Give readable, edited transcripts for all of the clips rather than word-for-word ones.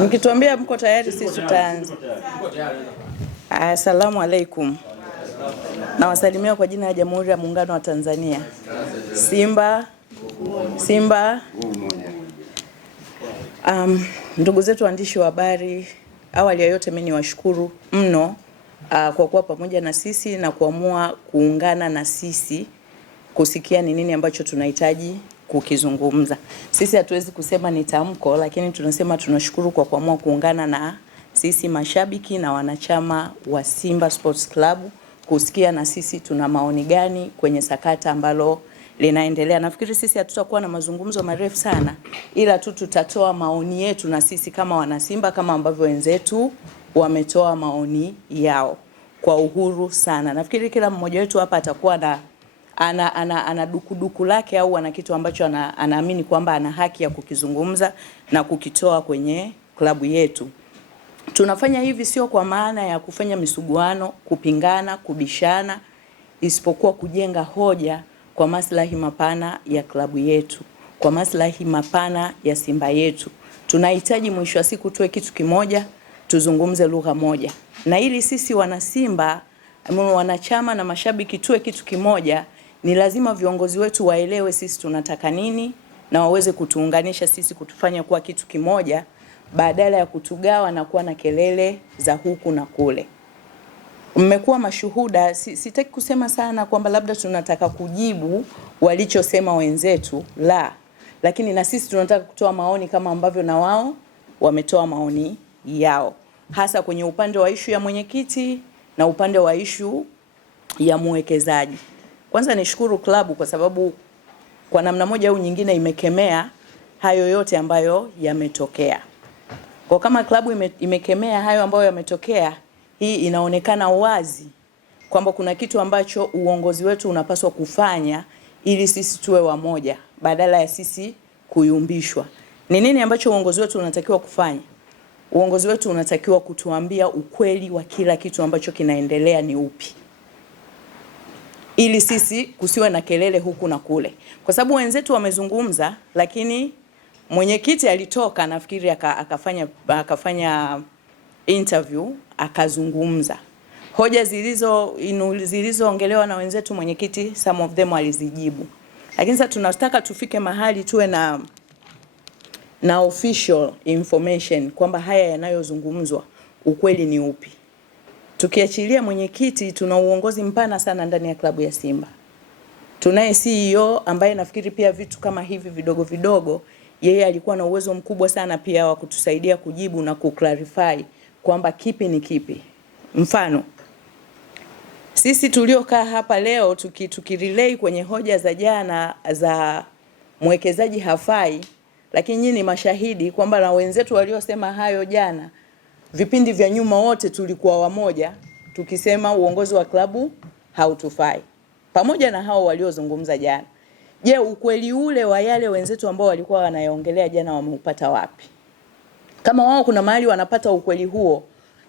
Mkituambia mko tayari sisi tutaanza. Asalamu alaikum. Nawasalimia kwa jina la Jamhuri ya Muungano wa Tanzania. Simba. Ndugu zetu waandishi wa habari, awali ya yote mimi niwashukuru mno kwa kuwa pamoja na sisi na kuamua kuungana na sisi kusikia ni nini ambacho tunahitaji kukizungumza. Sisi hatuwezi kusema ni tamko, lakini tunasema tunashukuru kwa kuamua kuungana na sisi mashabiki na wanachama wa Simba Sports Club kusikia na sisi tuna maoni gani kwenye sakata ambalo linaendelea. Nafikiri sisi hatutakuwa na mazungumzo marefu sana, ila tu tutatoa maoni yetu na sisi kama wana Simba, kama ambavyo wenzetu wametoa maoni yao kwa uhuru sana. Nafikiri kila mmoja wetu hapa atakuwa na ana dukuduku lake au ana kitu ambacho anaamini kwamba ana haki ya kukizungumza na kukitoa kwenye klabu yetu. Tunafanya hivi sio kwa maana ya kufanya misuguano, kupingana, kubishana, isipokuwa kujenga hoja kwa maslahi mapana ya klabu yetu, kwa maslahi mapana ya Simba yetu. Tunahitaji mwisho wa siku tuwe kitu kimoja, tuzungumze lugha moja. Na ili sisi wana Simba, wanachama na mashabiki tuwe kitu kimoja, ni lazima viongozi wetu waelewe sisi tunataka nini na waweze kutuunganisha sisi, kutufanya kuwa kitu kimoja badala ya kutugawa na kuwa na kelele za huku na kule. Mmekuwa mashuhuda, sitaki kusema sana kwamba labda tunataka kujibu walichosema wenzetu, lakini na sisi tunataka kutoa maoni kama ambavyo na wao wametoa maoni yao, hasa kwenye upande wa ishu ya mwenyekiti na upande wa ishu ya mwekezaji. Kwanza nishukuru klabu kwa sababu kwa namna moja au nyingine imekemea hayo yote ambayo yametokea. Kwa kama klabu imekemea hayo ambayo yametokea, hii inaonekana wazi kwamba kuna kitu ambacho uongozi wetu unapaswa kufanya ili sisi tuwe wamoja badala ya sisi kuyumbishwa. Ni nini ambacho uongozi wetu unatakiwa kufanya? Uongozi wetu unatakiwa kutuambia ukweli wa kila kitu ambacho kinaendelea ni upi, ili sisi kusiwe na kelele huku na kule. Kwa sababu wenzetu wamezungumza, lakini mwenyekiti alitoka nafikiri akafanya interview, akazungumza. Hoja zilizoongelewa na wenzetu mwenyekiti, some of them alizijibu. Lakini sasa tunataka tufike mahali tuwe na official information kwamba haya yanayozungumzwa ukweli ni upi. Tukiachilia mwenyekiti, tuna uongozi mpana sana ndani ya klabu ya Simba. Tunaye CEO ambaye nafikiri pia vitu kama hivi vidogo vidogo yeye alikuwa na uwezo mkubwa sana pia wa kutusaidia kujibu na kuclarify kwamba kipi ni kipi. Mfano, sisi tuliokaa hapa leo tukirelay kwenye hoja za jana za mwekezaji hafai, lakini nyinyi ni mashahidi kwamba na wenzetu waliosema hayo jana, vipindi vya nyuma wote tulikuwa wamoja tukisema uongozi wa klabu hautufai, pamoja na hao waliozungumza jana. Je, ukweli ule wa yale wenzetu ambao walikuwa wanayaongelea jana wameupata wapi? Kama wao kuna mahali wanapata ukweli huo,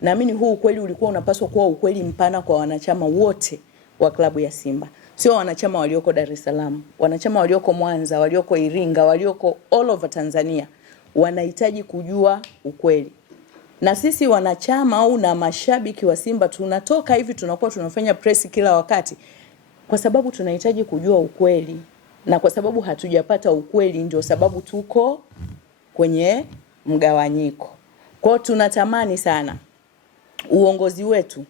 naamini huu ukweli ulikuwa unapaswa kuwa ukweli mpana kwa wanachama wote wa klabu ya Simba. Sio wanachama walioko Dar es Salaam, wanachama walioko Mwanza, walioko Iringa, walioko all over Tanzania wanahitaji kujua ukweli. Na sisi wanachama au na mashabiki wa Simba tunatoka hivi tunakuwa tunafanya press kila wakati kwa sababu tunahitaji kujua ukweli, na kwa sababu hatujapata ukweli ndio sababu tuko kwenye mgawanyiko. Kwa tunatamani sana uongozi wetu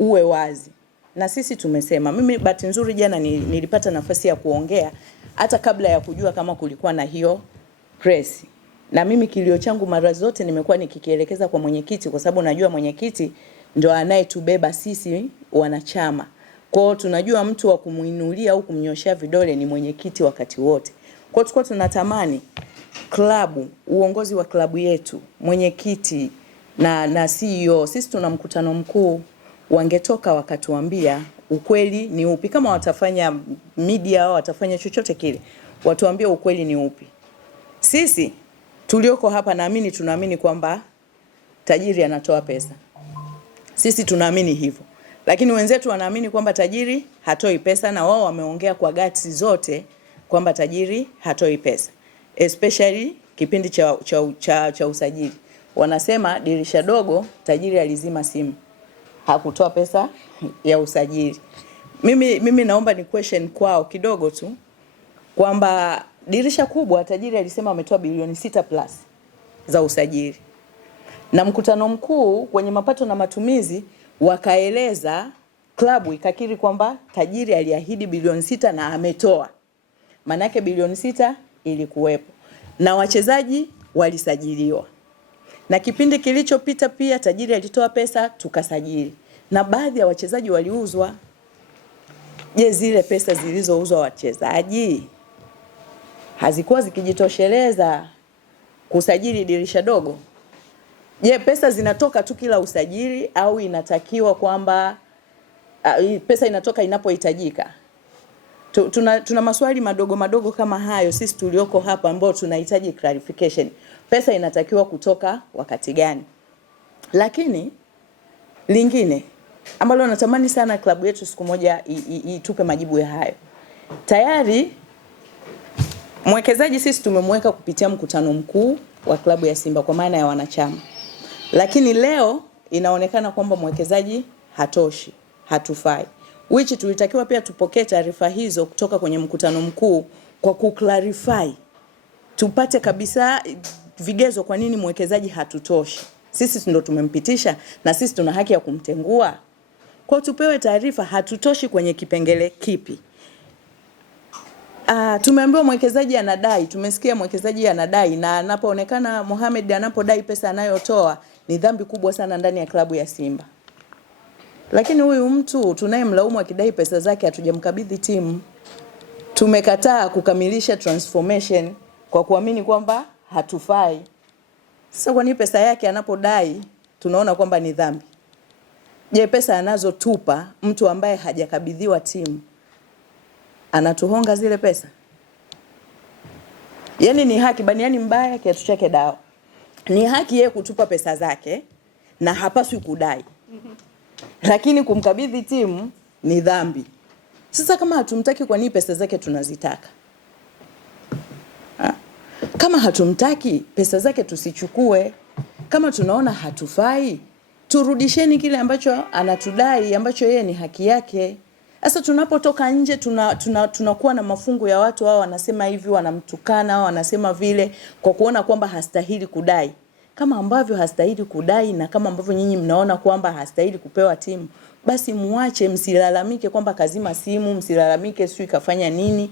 uwe wazi. Na sisi tumesema, mimi bahati nzuri jana nilipata nafasi ya kuongea hata kabla ya kujua kama kulikuwa na hiyo press. Na mimi kilio changu mara zote nimekuwa nikikielekeza kwa mwenyekiti, kwa sababu najua mwenyekiti ndio anayetubeba sisi wanachama. Kwa tunajua mtu wa kumuinulia au kumnyoshia vidole ni mwenyekiti wakati wote. Kwa tulikuwa tunatamani klabu, uongozi wa klabu yetu, mwenyekiti na CEO, sisi tuna mkutano mkuu, wangetoka wakatuambia ukweli ni upi. Kama watafanya media au watafanya chochote kile, watuambie ukweli ni upi. Sisi tulioko hapa tunaamini kwamba tajiri anatoa pesa. Sisi tunaamini hivyo. Lakini wenzetu wanaamini kwamba tajiri hatoi pesa, na wao wameongea kwa guts zote kwamba tajiri hatoi pesa. Especially kipindi cha usajili. wanasema dirisha dogo tajiri alizima simu, hakutoa pesa ya usajili. Mimi naomba ni question kwao kidogo tu kwamba dirisha kubwa tajiri alisema ametoa bilioni 6 plus za usajili, na mkutano mkuu kwenye mapato na matumizi wakaeleza, klabu ikakiri kwamba tajiri aliahidi bilioni 6 na ametoa. Maana yake bilioni 6 ilikuwepo na wachezaji walisajiliwa. Na kipindi kilichopita pia tajiri alitoa pesa tukasajili, na baadhi ya wachezaji waliuzwa. Je, zile pesa zilizouzwa wachezaji hazikuwa zikijitosheleza kusajili dirisha dogo? Je, pesa zinatoka tu kila usajili au inatakiwa kwamba pesa inatoka inapohitajika? Tuna maswali madogo kama hayo sisi tulioko hapa ambao tunahitaji clarification. Pesa inatakiwa kutoka wakati gani? Lakini lingine ambalo natamani sana klabu yetu siku moja itupe majibu ya hayo. Tayari mwekezaji sisi tumemweka kupitia mkutano mkuu wa klabu ya Simba kwa maana ya wanachama. Lakini leo inaonekana kwamba mwekezaji hatoshi, hatufai. Which tulitakiwa pia tupokee taarifa hizo kutoka kwenye mkutano mkuu kwa kuclarify. Tupate kabisa vigezo kwa nini mwekezaji hatutoshi. Sisi ndio tumempitisha na sisi tuna haki ya kumtengua. Kwa tupewe taarifa hatutoshi kwenye kipengele kipi. Tumeambiwa mwekezaji anadai, tumesikia mwekezaji anadai, na anapoonekana Mohamed anapodai pesa anayotoa ni dhambi kubwa sana ndani ya klabu ya Simba. Lakini huyu mtu tunayemlaumu akidai pesa zake hatujamkabidhi timu. Tumekataa kukamilisha transformation kwa kuamini kwamba hatufai. Sasa kwa nini pesa yake anapodai tunaona kwamba ni dhambi? Je, pesa anazotupa mtu ambaye hajakabidhiwa timu anatuhonga zile pesa? Yaani ni haki baniani mbaya kiatu chake dawa. Ni haki yeye kutupa pesa zake na hapaswi kudai. Lakini kumkabidhi timu ni dhambi. Sasa kama hatumtaki kwa nini pesa zake tunazitaka? Kama hatumtaki pesa zake tusichukue. Kama tunaona hatufai turudisheni kile ambacho anatudai, ambacho yeye ni haki yake. Sasa tunapotoka nje tunakuwa na mafungu ya watu hao wanasema hivi, wanamtukana au wanasema vile kwa kuona kwamba hastahili kudai. Kama ambavyo hastahili kudai na kama ambavyo nyinyi mnaona kwamba hastahili kupewa timu, basi muache, msilalamike kwamba kazima simu, msilalamike sio kafanya nini.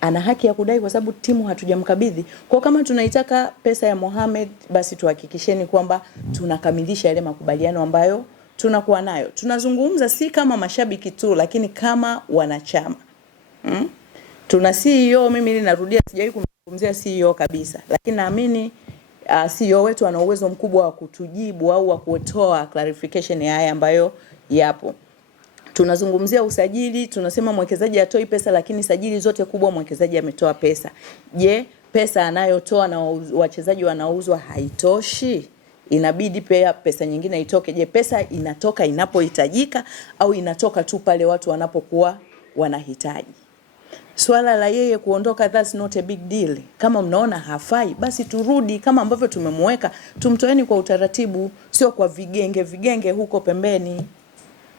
Ana haki ya kudai kwa sababu timu hatujamkabidhi. Kwa kama tunaitaka pesa ya Mohamed, basi tuhakikisheni kwamba tunakamilisha yale makubaliano ambayo tunakuwa nayo. Tunazungumza si kama mashabiki tu, lakini kama wanachama. Tuna CEO, mimi ninarudia sijawahi kumzungumzia CEO kabisa, lakini naamini CEO wetu ana uwezo mkubwa wa kutujibu au wa kutoa clarification ya haya ambayo yapo. Tunazungumzia usajili, tunasema mwekezaji atoi pesa, lakini sajili zote kubwa mwekezaji ametoa pesa. Je, pesa anayotoa na wachezaji wanauzwa haitoshi? Inabidi pia pesa nyingine itoke. Je, pesa inatoka inapohitajika au inatoka tu pale watu wanapokuwa wanahitaji? Swala la yeye kuondoka, that's not a big deal. Kama mnaona hafai, basi turudi kama ambavyo tumemweka, tumtoeni kwa utaratibu, sio kwa vigenge huko pembeni.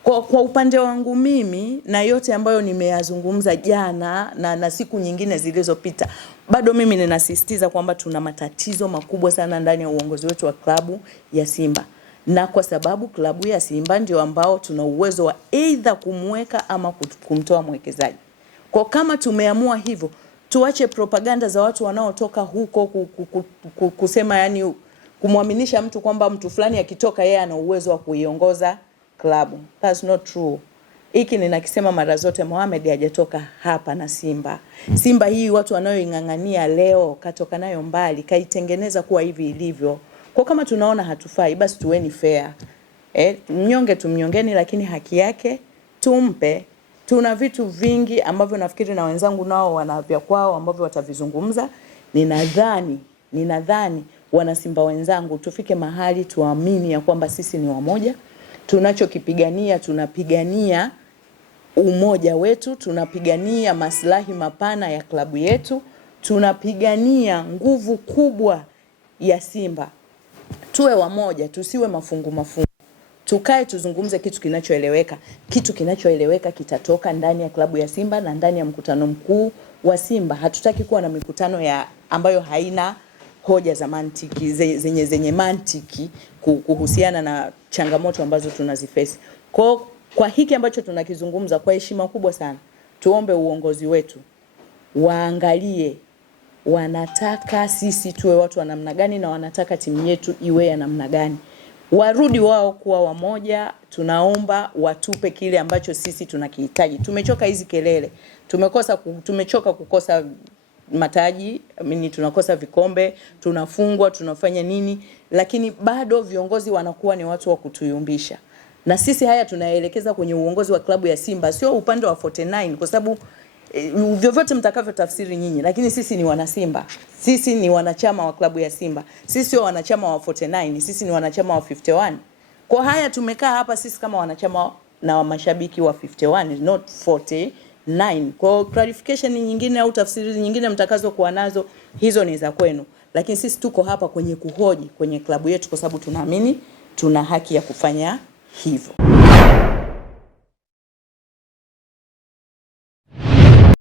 Kwa upande wangu mimi na yote ambayo nimeyazungumza jana na siku nyingine zilizopita, bado mimi ninasisitiza kwamba tuna matatizo makubwa sana ndani ya uongozi wetu wa klabu ya Simba. Na kwa sababu klabu ya Simba ndio ambao tuna uwezo wa either kumweka ama kumtoa mwekezaji. Kwa kama tumeamua hivyo, tuache propaganda za watu wanaotoka huko kusema, yani kumwaminisha mtu kwamba mtu fulani akitoka yeye ana uwezo wa kuiongoza klabu. That's not true. Hiki ninakisema mara zote, Mohamed hajatoka hapa na Simba. Simba hii watu wanaoingangania leo katoka nayo mbali, kaitengeneza kuwa hivi ilivyo. Kwa kama tunaona hatufai, basi tuweni fair. Mnyonge tumnyongeni, lakini haki yake tumpe. Tuna vitu vingi ambavyo nafikiri na wenzangu nao wana vya kwao ambavyo watavizungumza. Ninadhani wana Simba wenzangu tufike mahali tuamini ya kwamba sisi ni wamoja. Tunachokipigania, tunapigania umoja wetu, tunapigania maslahi mapana ya klabu yetu, tunapigania nguvu kubwa ya Simba. tuwe wamoja, tusiwe mafungu mafungu. Tukae tuzungumze kitu kinachoeleweka. Kitu kinachoeleweka kitatoka ndani ya klabu ya Simba na ndani ya mkutano mkuu wa Simba. Hatutaki kuwa na mikutano ambayo haina hoja za mantiki, zenye mantiki kuhusiana na changamoto ambazo tunaziface. Kwa hiki ambacho tunakizungumza, kwa heshima kubwa sana, tuombe uongozi wetu waangalie wanataka sisi tuwe watu wa namna gani na wanataka timu yetu iwe ya namna gani. Warudi wao kuwa wamoja. Tunaomba watupe kile ambacho sisi tunakihitaji. Tumechoka hizi kelele. Tumechoka kukosa mataji, tunakosa vikombe, tunafungwa, tunafanya nini, lakini bado viongozi wanakuwa ni watu wa kutuyumbisha. Na sisi haya tunaelekeza kwenye uongozi wa klabu ya Simba, sio upande wa 49, kwa sababu vyovyote mtakavyo tafsiri nyinyi, lakini sisi ni wana Simba. Sisi ni wanachama wa klabu ya Simba. Sisi sio wanachama wa 49, sisi ni wanachama wa 51. Kwa haya tumekaa hapa sisi kama wanachama na mashabiki wa 51, not 49. Kwa clarification nyingine au tafsiri nyingine mtakazo kuwa nazo, hizo ni za kwenu. Lakini sisi tuko hapa kwenye kuhoji kwenye klabu yetu, kwa sababu tunaamini tuna haki ya kufanya hivyo.